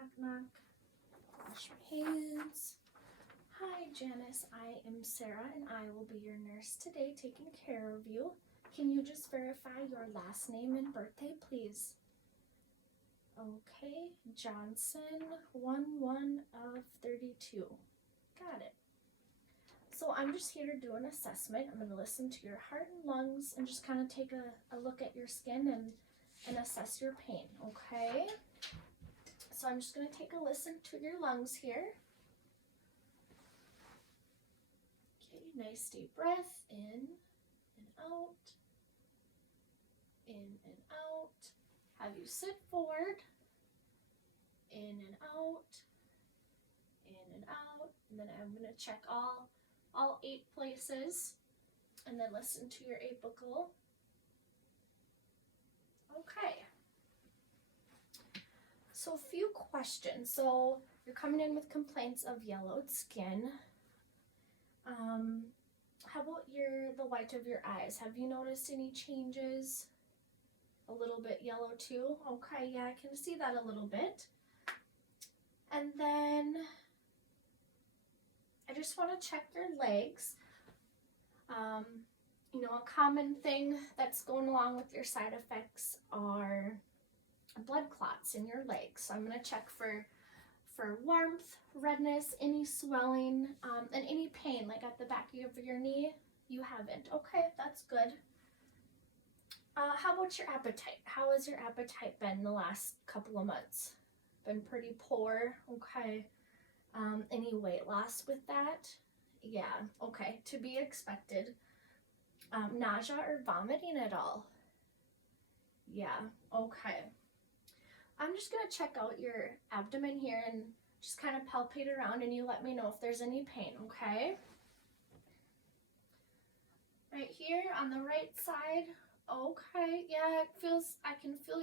Knock, knock. Wash my hands. Hi, Janice. I am Sarah, and I will be your nurse today, taking care of you. Can you just verify your last name and birthday, please? Okay, Johnson, 1/1 of 32. Got it. So I'm just here to do an assessment. I'm going to listen to your heart and lungs and just kind of take a look at your skin and assess your pain, okay? So I'm just going to take a listen to your lungs here. Okay, nice deep breath, in and out, in and out. Have you sit forward, in and out, in and out. And then I'm going to check all 8 places and then listen to your apical. Okay. So a few questions. So you're coming in with complaints of yellowed skin. How about the white of your eyes? Have you noticed any changes? A little bit yellow too? Okay, yeah, I can see that a little bit. And then I just want to check your legs. You know, a common thing that's going along with your side effects are blood clots in your legs. So I'm going to check for warmth, redness, any swelling, and any pain, like at the back of your knee. You haven't. Okay, that's good. How about your appetite? How has your appetite been the last couple of months? Been pretty poor. Okay. Any weight loss with that? Yeah, okay, to be expected. Nausea or vomiting at all? Yeah, okay. I'm just going to check out your abdomen here and just kind of palpate around, and you let me know if there's any pain, okay? Right here on the right side. Okay, yeah, I can feel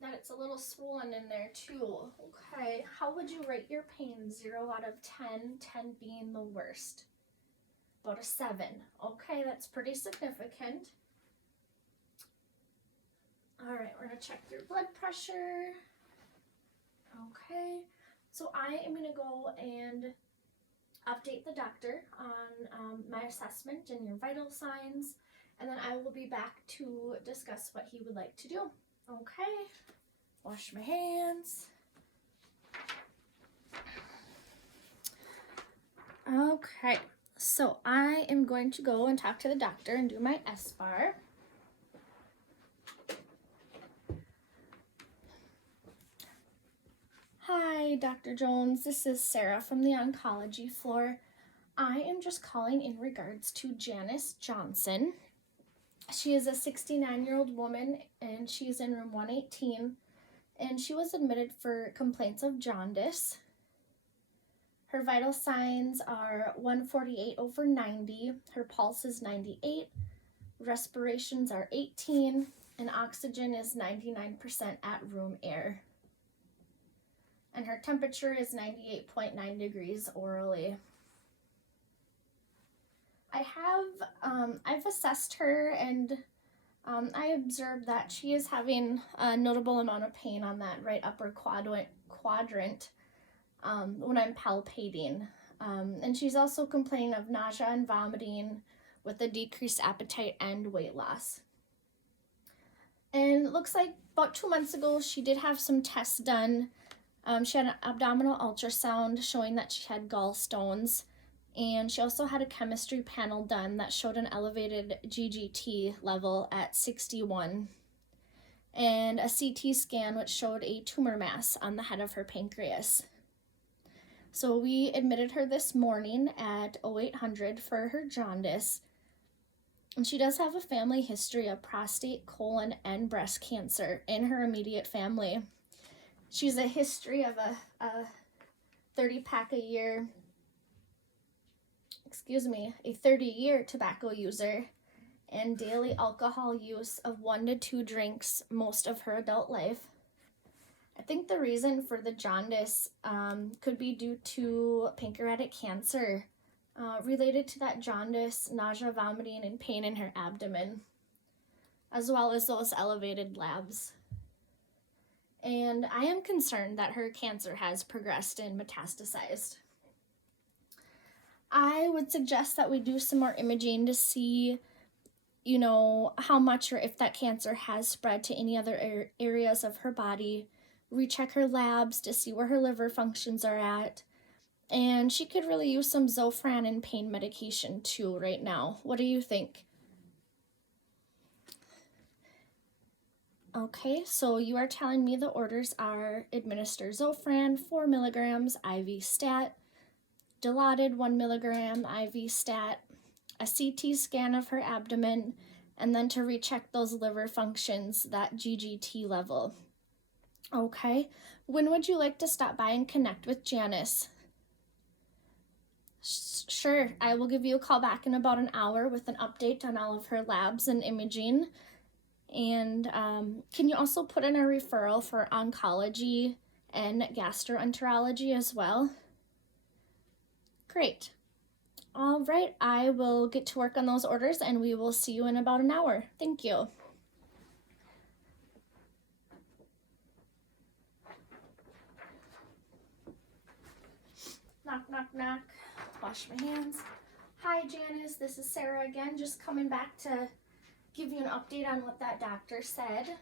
that it's a little swollen in there too. Okay, how would you rate your pain? 0 out of 10, 10 being the worst. About a 7. Okay, that's pretty significant. All right, we're gonna check your blood pressure. Okay, so I am gonna go and update the doctor on my assessment and your vital signs, and then I will be back to discuss what he would like to do. Okay, wash my hands. Okay, so I am going to go and talk to the doctor and do my S-bar. Hi, Dr. Jones. This is Sarah from the oncology floor. I am just calling in regards to Janice Johnson. She is a 69-year-old woman, and she's in room 118, and she was admitted for complaints of jaundice. Her vital signs are 148/90, her pulse is 98, respirations are 18, and oxygen is 99% at room air. And her temperature is 98.9 degrees orally. I've assessed her, and I observed that she is having a notable amount of pain on that right upper quadrant when I'm palpating. And she's also complaining of nausea and vomiting with a decreased appetite and weight loss. And it looks like about 2 months ago, she did have some tests done. She had an abdominal ultrasound showing that she had gallstones, and she also had a chemistry panel done that showed an elevated GGT level at 61, and a CT scan which showed a tumor mass on the head of her pancreas. So we admitted her this morning at 0800 for her jaundice, and she does have a family history of prostate, colon, and breast cancer in her immediate family. She's a history of a 30-pack a year, a 30-year tobacco user, and daily alcohol use of 1 to 2 drinks most of her adult life. I think the reason for the jaundice could be due to pancreatic cancer related to that jaundice, nausea, vomiting, and pain in her abdomen, as well as those elevated labs. and I am concerned that her cancer has progressed and metastasized. I would suggest that we do some more imaging to see, you know, how much or if that cancer has spread to any other areas of her body, recheck her labs to see where her liver functions are at, and she could really use some Zofran and pain medication too right now. What do you think? Okay, so you are telling me the orders are administer Zofran 4 milligrams IV stat, Dilaudid 1 milligram IV stat, a CT scan of her abdomen, and then to recheck those liver functions, that GGT level. Okay, when would you like to stop by and connect with Janice? Sure, I will give you a call back in about an hour with an update on all of her labs and imaging. And can you also put in a referral for oncology and gastroenterology as well? Great. All right, I will get to work on those orders and we will see you in about an hour. Thank you. Knock, knock, knock. Wash my hands. Hi, Janice. This is Sarah again, just coming back to give you an update on what that doctor said.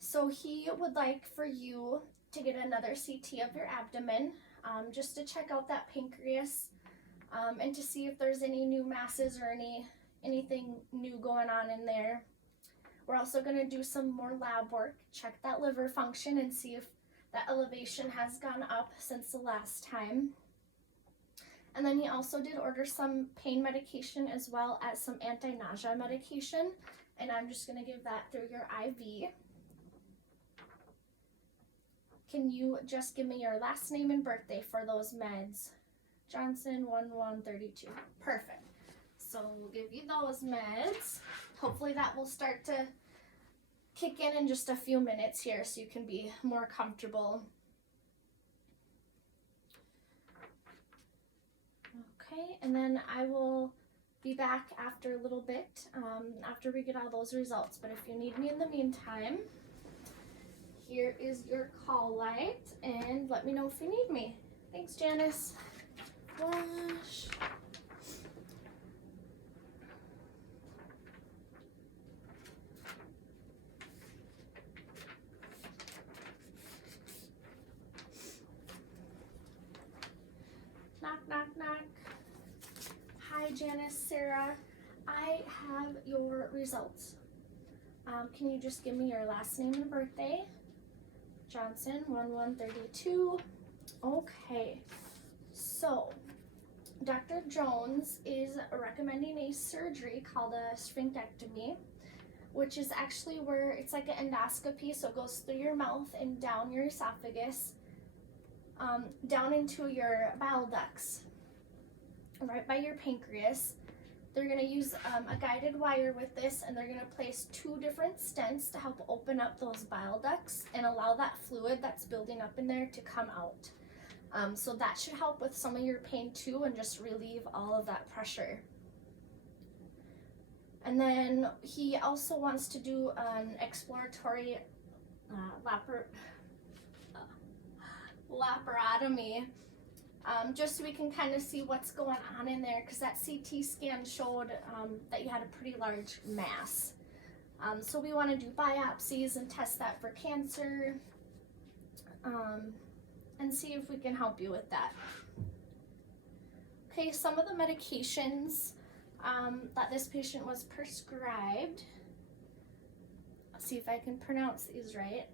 So he would like for you to get another CT of your abdomen, just to check out that pancreas, and to see if there's any new masses or anything new going on in there. We're also going to do some more lab work, check that liver function and see if that elevation has gone up since the last time. And then he also did order some pain medication as well as some anti-nausea medication, and I'm just going to give that through your IV. Can you just give me your last name and birthday for those meds? Johnson 1132. Perfect. So we'll give you those meds. Hopefully that will start to kick in just a few minutes here so you can be more comfortable. Okay, and then I will be back after a little bit, after we get all those results. But if you need me in the meantime, here is your call light, and let me know if you need me. Thanks, Janice. Wash. Knock, knock, knock. Hi, Janice, Sarah. I have your results. Can you just give me your last name and birthday? Johnson 1132. Okay, so Dr. Jones is recommending a surgery called a sphinctectomy, which is actually where it's like an endoscopy, so it goes through your mouth and down your esophagus, down into your bile ducts, right by your pancreas. They're going to use a guided wire with this, and they're going to place 2 different stents to help open up those bile ducts and allow that fluid that's building up in there to come out. So that should help with some of your pain too and just relieve all of that pressure. And then he also wants to do an exploratory laparotomy, just so we can kind of see what's going on in there, because that CT scan showed that you had a pretty large mass. So we want to do biopsies and test that for cancer, and see if we can help you with that. Okay, some of the medications that this patient was prescribed, let's see if I can pronounce these right.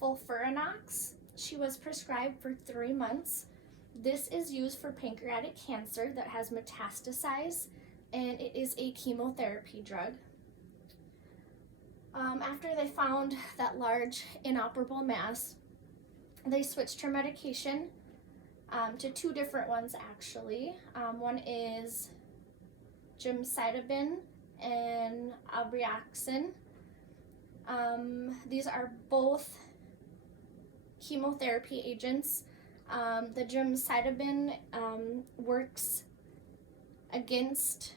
Fulfurinox, she was prescribed for 3 months. This is used for pancreatic cancer that has metastasized, and it is a chemotherapy drug. After they found that large inoperable mass, they switched her medication to 2 different ones actually. One is gemcitabine and abraxane. These are both chemotherapy agents. The gemcitabine works against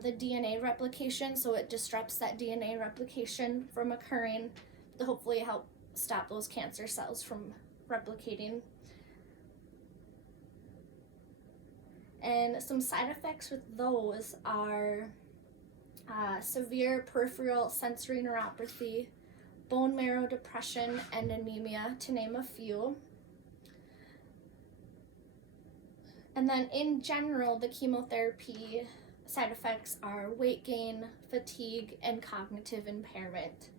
the DNA replication, so it disrupts that DNA replication from occurring to hopefully help stop those cancer cells from replicating. And some side effects with those are severe peripheral sensory neuropathy, bone marrow depression, and anemia, to name a few. And then in general, the chemotherapy side effects are weight gain, fatigue, and cognitive impairment.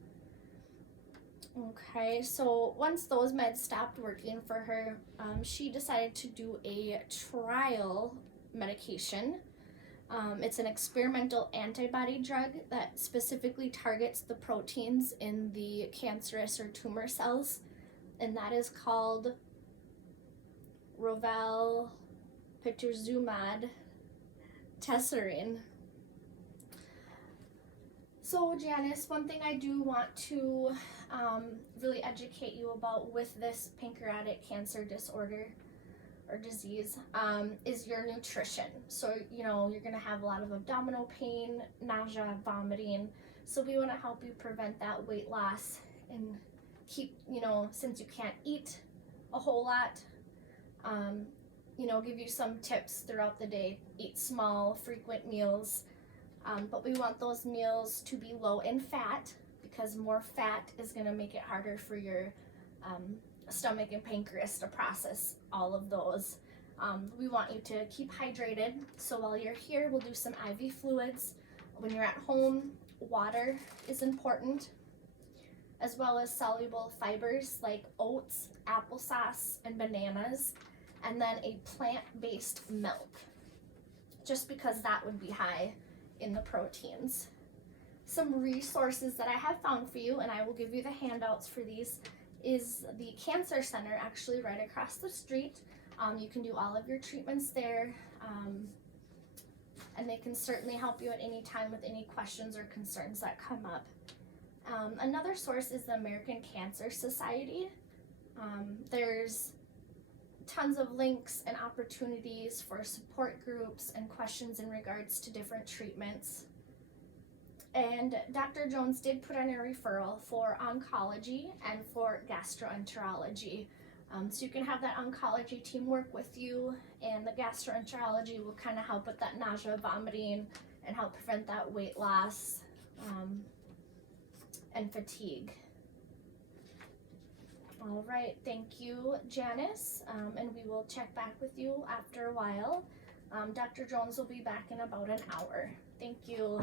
Okay, so once those meds stopped working for her, she decided to do a trial medication. It's an experimental antibody drug that specifically targets the proteins in the cancerous or tumor cells, and that is called rovalpituzumab tesirine. So Janice, one thing I do want to really educate you about with this pancreatic cancer disorder or disease is your nutrition. So, you know, you're gonna have a lot of abdominal pain, nausea, vomiting. So we wanna help you prevent that weight loss and keep, you know, since you can't eat a whole lot, you know, give you some tips throughout the day. Eat small, frequent meals, but we want those meals to be low in fat, because more fat is gonna make it harder for your stomach and pancreas to process all of those. We want you to keep hydrated, so while you're here, we'll do some IV fluids. When you're at home, water is important, as well as soluble fibers like oats, applesauce, and bananas, and then a plant-based milk, just because that would be high in the proteins. Some resources that I have found for you, and I will give you the handouts for these, is the Cancer Center, actually right across the street. You can do all of your treatments there, and they can certainly help you at any time with any questions or concerns that come up. Another source is the American Cancer Society. There's tons of links and opportunities for support groups and questions in regards to different treatments. And Dr. Jones did put on a referral for oncology and for gastroenterology. So you can have that oncology team work with you, and the gastroenterology will kind of help with that nausea, vomiting, and help prevent that weight loss and fatigue. All right, thank you, Janice, and we will check back with you after a while. Dr. Jones will be back in about an hour. Thank you.